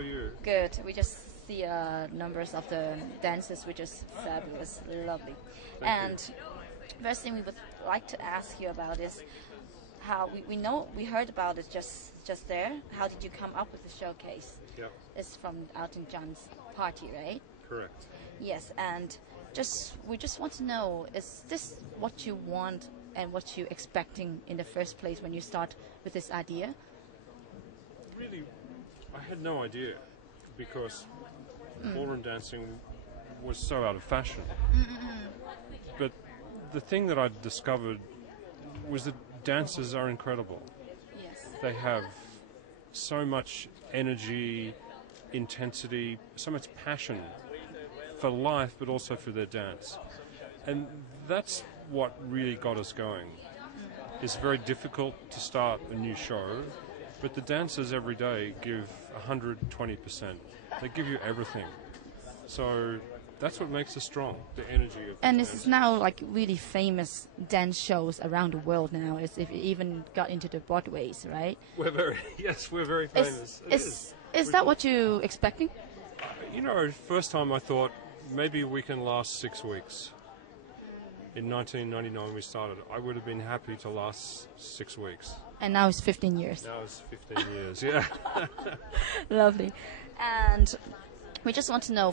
are you? Good. We just see numbers of the dances, which is fabulous, lovely. Thank you. First thing we would like to ask you about is how we heard about it just there. How did you come up with the showcase? Yep. It's from Elton John's party, right? Correct. Yes, and we just want to know, is this what you want and what you're expecting in the first place when you start with this idea? Really, I had no idea because ballroom dancing was so out of fashion. But the thing that I discovered was that dancers are incredible. Yes. They have so much energy, intensity, so much passion for life, but also for their dance. And that's what really got us going. It's very difficult to start a new show, but the dancers every day give 120%. They give you everything. So that's what makes us strong, the energy of And this is now like really famous dance shows around the world now. If it even got into the Broadways, right? We're very famous. Is that what you expecting? You know, first time I thought maybe we can last 6 weeks. In 1999 we started. I would have been happy to last 6 weeks. And now it's 15 years. Now it's 15 years, yeah. Lovely. And we just want to know,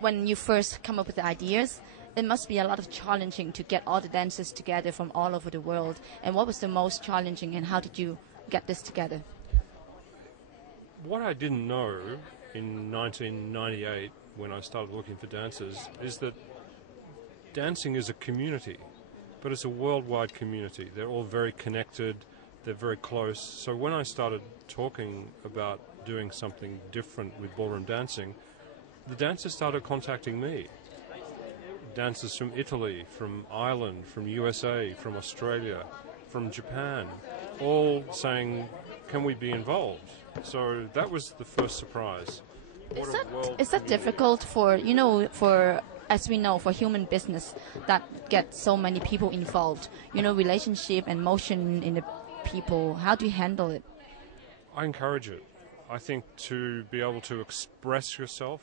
when you first come up with the ideas, it must be a lot of challenging to get all the dancers together from all over the world. And what was the most challenging, and how did you get this together? What I didn't know in 1998 when I started looking for dancers is that dancing is a community, but it's a worldwide community. They're all very connected, they're very close. So when I started talking about doing something different with ballroom dancing, the dancers started contacting me. Dancers from Italy, from Ireland, from USA, from Australia, from Japan, all saying, can we be involved? So that was the first surprise. Is that difficult as we know, for human business that gets so many people involved? Relationship and motion in the people. How do you handle it? I encourage it. I think to be able to express yourself,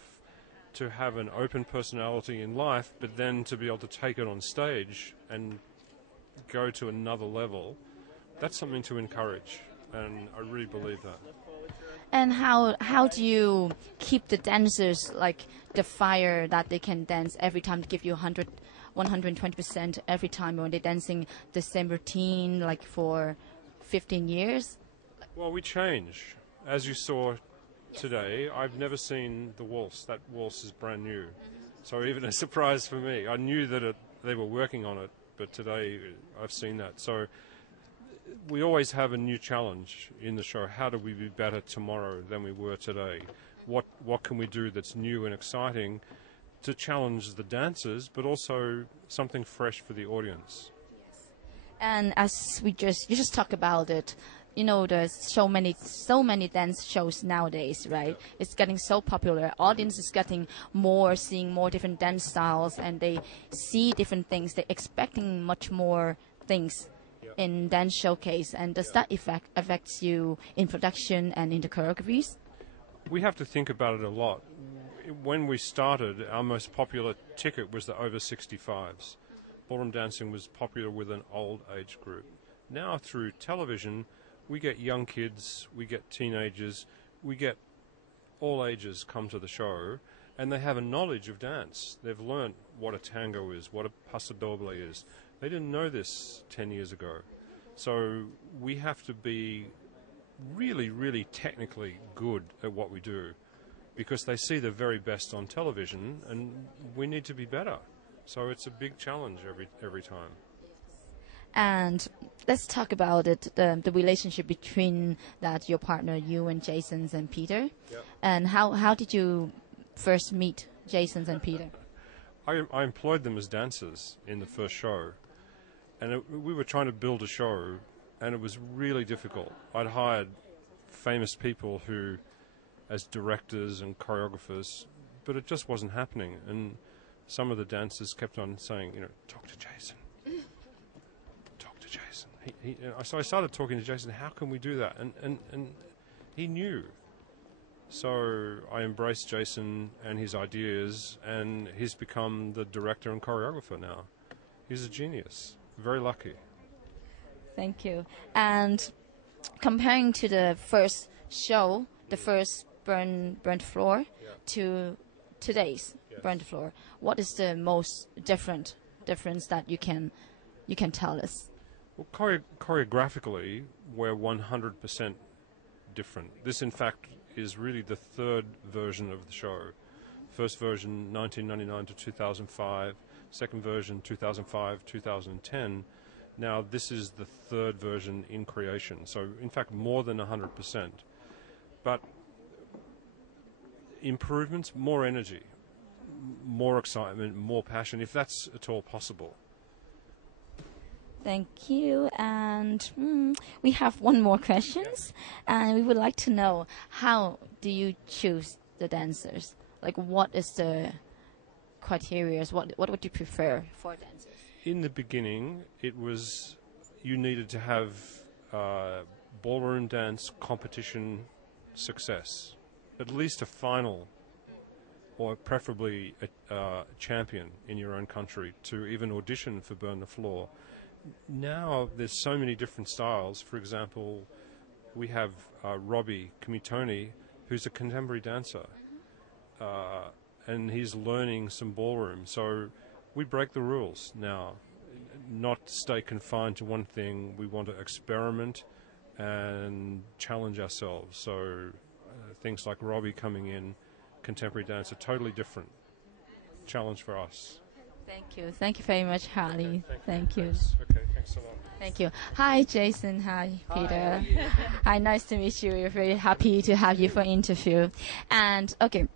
to have an open personality in life, but then to be able to take it on stage and go to another level, that's something to encourage, and I really believe that. And how do you keep the dancers, like the fire that they can dance every time, to give you 120% every time when they're dancing the same routine like for 15 years? Well, we change. As you saw today, I've never seen the waltz. That waltz is brand new. So even a surprise for me. I knew that they were working on it, but today I've seen that. So we always have a new challenge in the show. How do we be better tomorrow than we were today? What can we do that's new and exciting to challenge the dancers, but also something fresh for the audience? Yes. And as you just talk about it, there's so many dance shows nowadays, right? It's getting so popular. Audience is getting seeing more different dance styles, and they see different things. They're expecting much more things in dance showcase. And does that affects you in production and in the choreographies? We have to think about it a lot. When we started, our most popular ticket was the over 65s. Ballroom dancing was popular with an old age group. Now through television, we get young kids, we get teenagers, we get all ages come to the show, and they have a knowledge of dance. They've learned what a tango is, what a paso doble is. They didn't know this 10 years ago. So we have to be really, really technically good at what we do, because they see the very best on television, and we need to be better. So it's a big challenge every time. And let's talk about it, the relationship between your partner, you and Jason and Peter. Yep. And how did you first meet Jason and Peter? I employed them as dancers in the first show, and we were trying to build a show, and it was really difficult. I'd hired famous people as directors and choreographers, but it just wasn't happening. And some of the dancers kept on saying, talk to Jason. Talk to Jason. So I started talking to Jason, how can we do that? And he knew. So I embraced Jason and his ideas, and he's become the director and choreographer now. He's a genius. Very lucky. Thank you. And comparing to the first show, the first burnt floor, to today's burnt floor, what is the most difference that you can tell us? Well, choreographically, we're 100% different. This, in fact, is really the third version of the show. First version, 1999 to 2005. Second version, 2005, 2010. Now, this is the third version in creation. So, in fact, more than 100%. But improvements, more energy, more excitement, more passion, if that's at all possible. Thank you. And we have one more questions. And we would like to know, how do you choose the dancers? Like, what is the criteria? What would you prefer for dancers? In the beginning, it was you needed to have ballroom dance competition success, at least a final, or preferably a champion in your own country to even audition for Burn the Floor. Now there's so many different styles. For example, we have Roby Kamitoni, who's a contemporary dancer, and he's learning some ballroom. So we break the rules now, not stay confined to one thing. We want to experiment and challenge ourselves. So things like Roby coming in, contemporary dance, are totally different challenge for us. Thank you. Thank you very much, Harley. Okay, thank you. Okay, thanks a lot. Thank you. Hi, Jason. Hi, Peter. Hi. Hi, nice to meet you. We're very happy to have you for interview. And okay,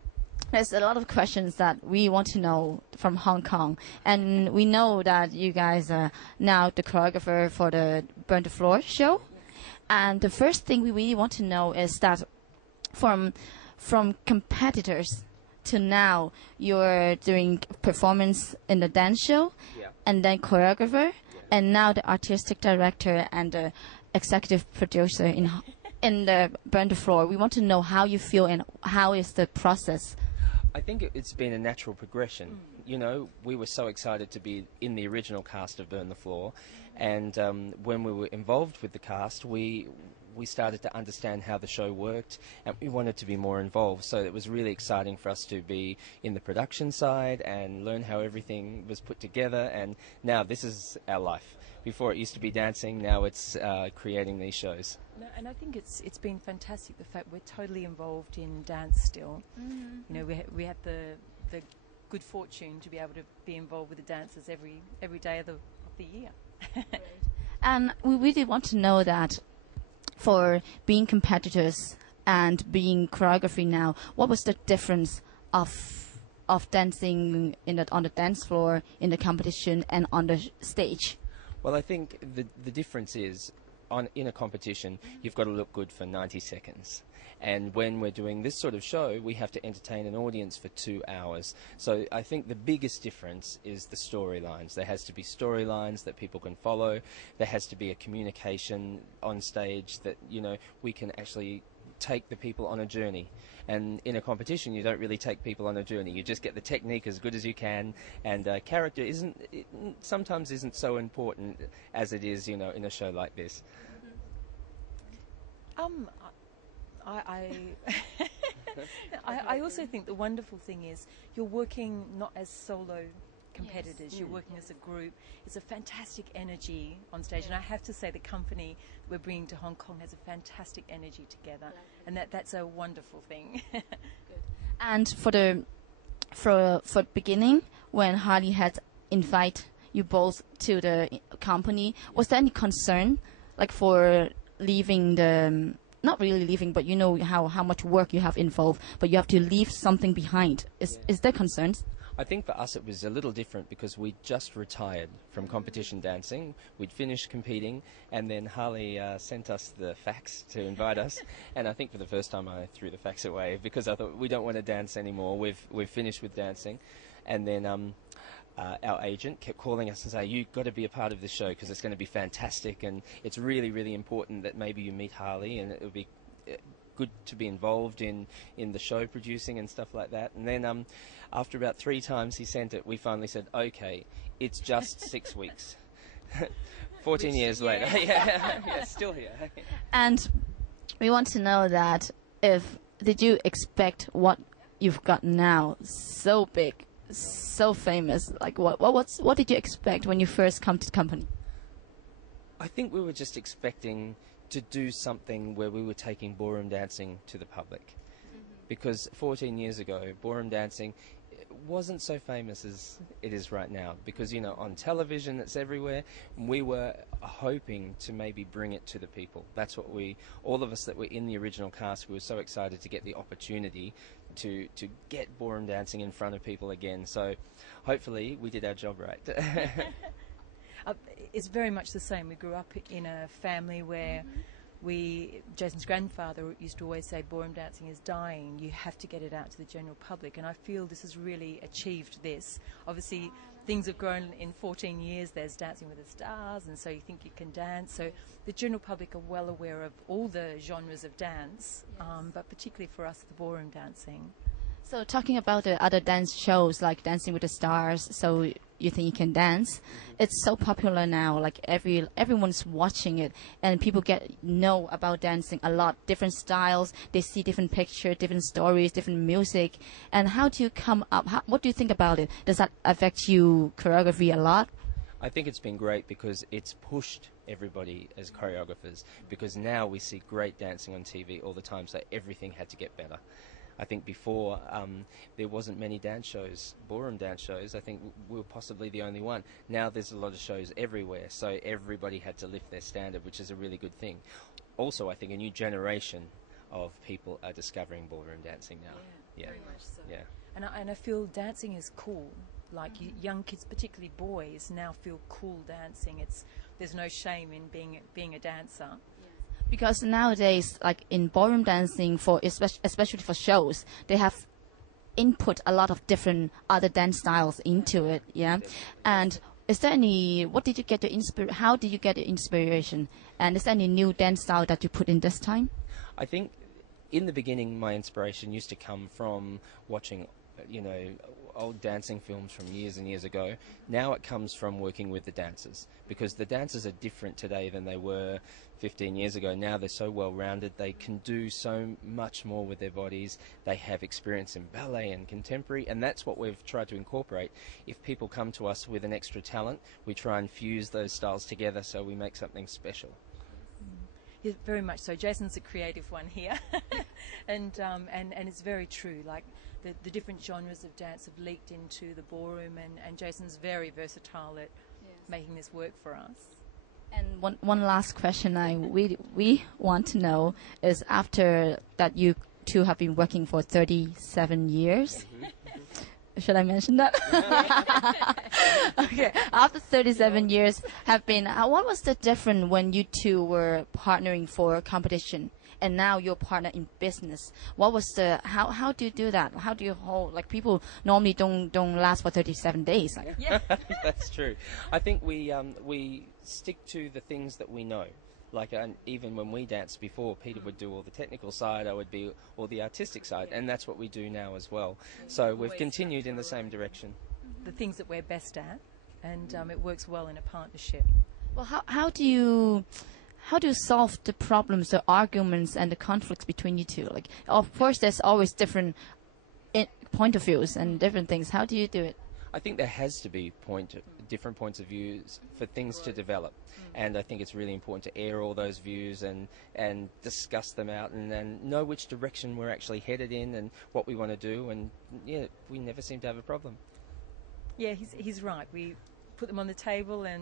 there's a lot of questions that we want to know from Hong Kong, and we know that you guys are now the choreographer for the Burn the Floor show. And the first thing we really want to know is that from competitors to now, you're doing performance in the dance show, and then choreographer, and now the artistic director and the executive producer in the Burn the Floor. We want to know how you feel and how is the process. I think it's been a natural progression. You know, we were so excited to be in the original cast of Burn the Floor, and when we were involved with the cast, we started to understand how the show worked, and we wanted to be more involved. So it was really exciting for us to be in the production side and learn how everything was put together. And now this is our life. Before it used to be dancing, now it's creating these shows. No, and I think it's been fantastic, the fact we're totally involved in dance still. You know, we have the good fortune to be able to be involved with the dancers every day of the year. And we really want to know that for being competitors and being choreography now, what was the difference of dancing on the dance floor, in the competition, and on the stage? Well, I think the difference is, in a competition, you've got to look good for 90 seconds. And when we're doing this sort of show, we have to entertain an audience for 2 hours. So I think the biggest difference is the storylines. There has to be storylines that people can follow. There has to be a communication on stage that, you know, we can actually take the people on a journey. And in a competition, you don't really take people on a journey. You just get the technique as good as you can, and character sometimes isn't so important as it is, you know, in a show like this. I also think the wonderful thing is you're working not as solo competitors, you're working as a group. It's a fantastic energy on stage, and I have to say the company we're bringing to Hong Kong has a fantastic energy together, and that's a wonderful thing. And for beginning, when Harley had invited you both to the company, was there any concern, like for leaving the, not really leaving, but you know how much work you have involved, but you have to leave something behind? Is there concerns? I think for us it was a little different because we just retired from competition dancing. We'd finished competing, and then Harley sent us the fax to invite us. And I think for the first time I threw the fax away because I thought, we don't want to dance anymore. We've finished with dancing. And then our agent kept calling us and saying, you've got to be a part of this show because it's going to be fantastic, and it's really, really important that maybe you meet Harley, and good to be involved in the show producing and stuff like that. And then after about 3 times he sent it, we finally said, okay, it's just 6 weeks. 14 years later. Yeah, still here. And we want to know that did you expect what you've got now, so big, so famous? Like what did you expect when you first come to the company? I think we were just expecting to do something where we were taking ballroom dancing to the public. Because 14 years ago, ballroom dancing wasn't so famous as it is right now, because on television it's everywhere. We were hoping to maybe bring it to the people. That's what all of us that were in the original cast, we were so excited to get the opportunity to get ballroom dancing in front of people again. So hopefully we did our job right. It's very much the same. We grew up in a family where Jason's grandfather used to always say, ballroom dancing is dying, you have to get it out to the general public, and I feel this has really achieved this. Obviously things have grown in 14 years, there's Dancing with the Stars, and so you think you can dance, so the general public are well aware of all the genres of dance, but particularly for us the ballroom dancing. So talking about the other dance shows like Dancing with the Stars, so you think you can dance, it's so popular now, like everyone's watching it, and people know about dancing a lot, different styles, they see different pictures, different stories, different music. And how do you come up, what do you think about it? Does that affect you choreography a lot? I think it's been great because it's pushed everybody as choreographers, because now we see great dancing on TV all the time, so everything had to get better. I think before there wasn't many dance shows, ballroom dance shows. I think we were possibly the only one. Now there's a lot of shows everywhere, so everybody had to lift their standard, which is a really good thing. Also, I think a new generation of people are discovering ballroom dancing now. Yeah, very much so. Yeah. And I feel dancing is cool. Like young kids, particularly boys, now feel cool dancing. There's no shame in being a dancer. Because nowadays, like in ballroom dancing, especially for shows, they have input a lot of different other dance styles into it, yeah. And is there how did you get your inspiration? And is there any new dance style that you put in this time? I think in the beginning, my inspiration used to come from watching, old dancing films from years and years ago. Now it comes from working with the dancers, because the dancers are different today than they were 15 years ago. Now they're so well-rounded, they can do so much more with their bodies. They have experience in ballet and contemporary, and that's what we've tried to incorporate. If people come to us with an extra talent, we try and fuse those styles together so we make something special. Yeah, very much so. Jason's a creative one here, and it's very true. Like the different genres of dance have leaked into the ballroom, and Jason's very versatile at making this work for us. And one last question we want to know is, after that you two have been working for 37 years. Should I mention that? Okay. After 37 years have been, what was the difference when you two were partnering for competition and now you're partner in business? What was how do you do that? How do you hold, like, people normally don't last for 37 days? Like. Yeah. That's true. I think we stick to the things that we know. Like, even when we danced before, Peter would do all the technical side, I would be all the artistic side, and that's what we do now as well. So we've continued in the same direction. The things that we're best at, and it works well in a partnership. Well, how do you solve the problems, the arguments, and the conflicts between you two? Like, of course, there's always different point of views and different things. How do you do it? I think there has to be different points of views for things to develop, and I think it's really important to air all those views and discuss them out, and then know which direction we're actually headed in and what we want to do, and we never seem to have a problem. Yeah, he's right. We put them on the table and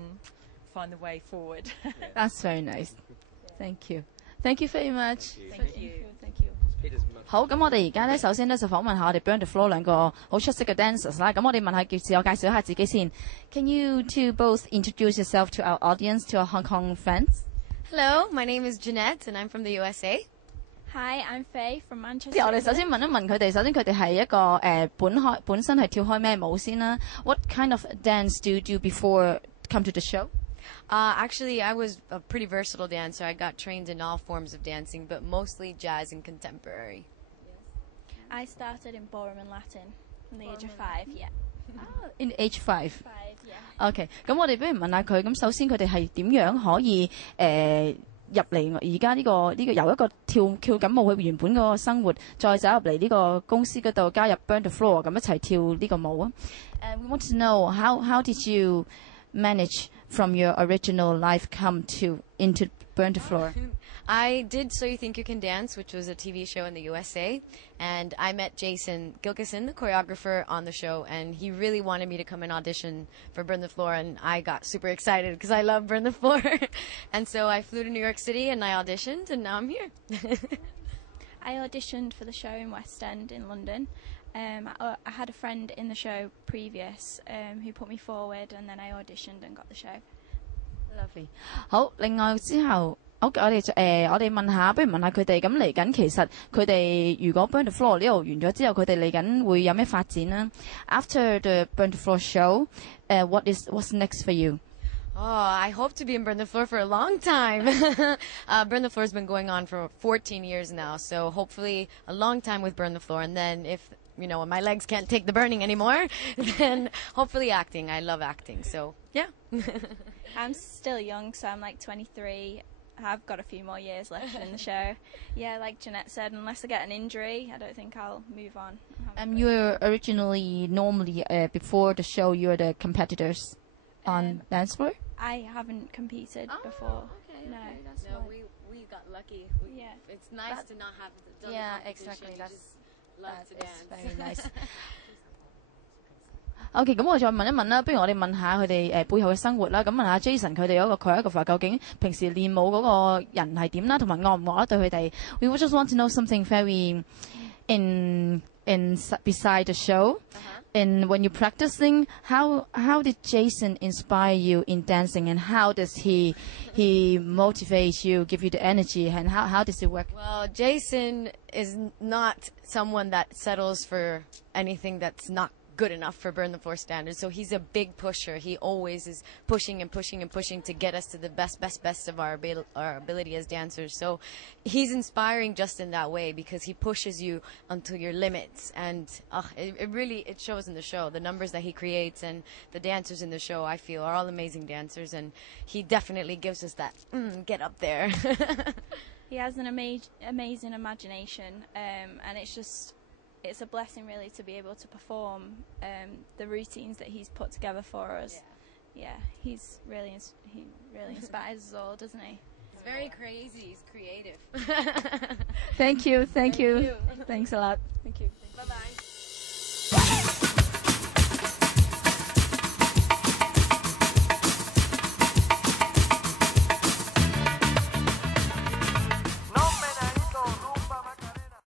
find the way forward. That's very nice. Thank you. Thank you very much. Thank you.好，咁我哋而家咧，首先咧就訪問下我哋 Burn the Floor 兩個好出色嘅 dancers 啦。咁我哋問下自我介紹一下自己先。Can you two both introduce yourself to our audience, to our Hong Kong fans? Hello, my name is Jeanette and I'm from the USA. Hi, I'm Faye from Manchester. 我哋首先問一問佢哋，首先佢哋係一個本身係跳開咩舞先啦？What kind of dance do you do before come to the show? Actually, I was a pretty versatile dancer. I got trained in all forms of dancing, but mostly jazz and contemporary. I started in ballroom and Latin from the age of 5. Yeah. In age 5. 5. Yeah. OK，咁我哋不如問下佢，咁首先佢哋係點樣可以入嚟而家呢個由一個跳緊舞佢原本嗰個生活，再走入嚟呢個公司嗰度加入 Burn the Floor 咁一齊跳呢個舞啊？We want to know how did you manage from your original life come into Burn the Floor? I did So You Think You Can Dance, which was a TV show in the USA, and I met Jason Gilkison, the choreographer, on the show, and he really wanted me to come and audition for Burn the Floor, and I got super excited because I love Burn the Floor. And so I flew to New York City and I auditioned, and now I'm here. I auditioned for the show in West End in London. I had a friend in the show previous who put me forward, and then I auditioned and got the show. Lovely. 好，另外之後。好，我哋問下，不如問下佢哋咁嚟緊，其實佢哋如果 Burn the Floor 呢度完咗之後，佢哋嚟緊會有咩發展呢 ？After the Burn the Floor show, what's next for you? Oh, I hope to be in Burn the Floor for a long time. Burn the Floor has been going on for 14 years now, so hopefully a long time with Burn the Floor. And then if, when my legs can't take the burning anymore, then hopefully acting. I love acting, so yeah. I'm still young, so I'm like 23. I've got a few more years left in the show. Yeah, like Jeanette said, unless I get an injury, I don't think I'll move on. You were originally, normally, before the show, you were the competitors on dance floor? I haven't competed before. Okay, no. Okay, that's we got lucky. Yeah. It's nice to not have done the exactly. You just love to dance. Very nice. OK， 咁我再問一問啦，不如我哋問下佢哋背後嘅生活啦。咁問下 Jason 佢哋有一個choreographer究竟平時練舞嗰個人係點啦，同埋愛唔愛得對佢哋。We would just want to know something very beside the show. And when you're practicing, how did Jason inspire you in dancing, and how does he motivate you, give you the energy, and how does it work? Well, Jason is not someone that settles for anything that's not good enough for Burn the Floor standards. So he's a big pusher. He always is pushing and pushing and pushing to get us to the best of our ability as dancers. So he's inspiring just in that way, because he pushes you until your limits, and it really shows in the show. The numbers that he creates and the dancers in the show, I feel, are all amazing dancers, and he definitely gives us that get up there. He has an amazing imagination, and it's a blessing really to be able to perform the routines that he's put together for us. Yeah, he really inspires us all, doesn't he? He's very crazy. He's creative. Thank you. Thanks a lot.